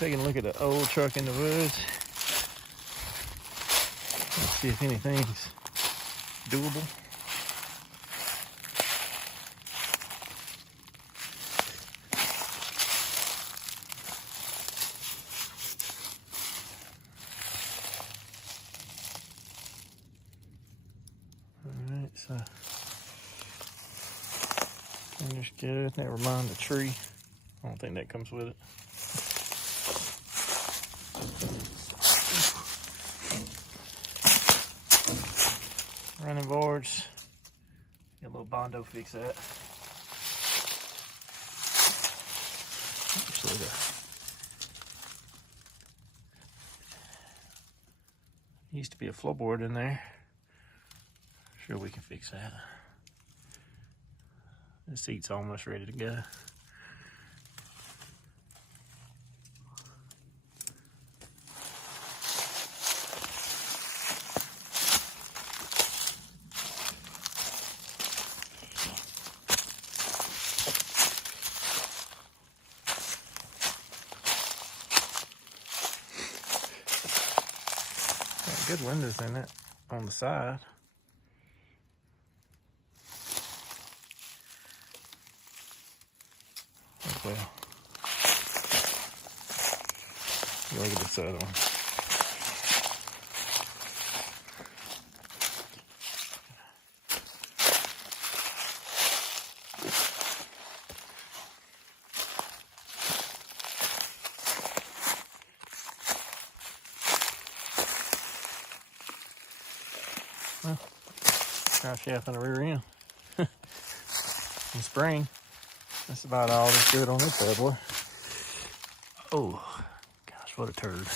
taking a look at the old truck in the woods. Let's see if anything's doable. Alright, so finger's good. Never mind the tree. I don't think that comes with it. Running boards. Get a little Bondo fix that. Actually, there used to be a floorboard in there. Sure, we can fix that. The seat's almost ready to go. Got good windows in it on the side. Well, look at this other one. Well, drive shaft on the rear end. And spring. That's about all that's good on this bad boy. Oh, gosh, what a turd.